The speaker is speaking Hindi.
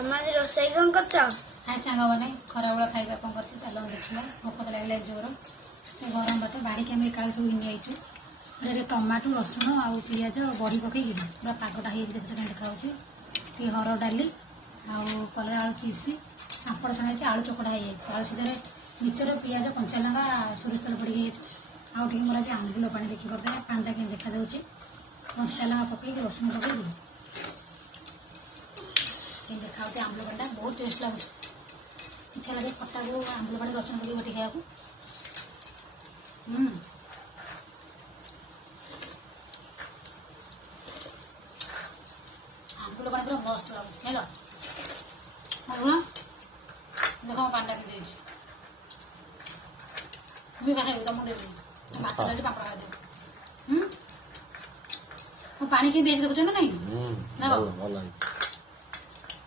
हमारी रोसई कौन करचा हाय सांग मैंने खरा बेला खाଇବା कौन कर चल देखा भोक तो लगे जोर गरम भात बाड़ी के एका सब घिनी टमाटो रसुण आउ पिज बड़ी पकई पूरा पागटा हो देखते देखा टी हर डाली आउ कलरा आलू चिप्स पापड़ छଣା आलू चकड़ा हो आलू सीझे मिचर पिज कंचा लंका सोरिष तेल पड़ी आउ मोर आज आंबुल पानी देखी करते पानी के देखा कंचा लंका पकई रसुण पकई देखा आंबुल पानी बहुत टेस्ट लगे इच्छा लगे खट्टा को आंबुल पानी रसुण पकई बटी खाया आंबुल पानी पूरा मस्त लगे देखो पानी के मुझे खाई तुमको देवी भात डाली पापड़ खाई पानी कि देखुच ना नहीं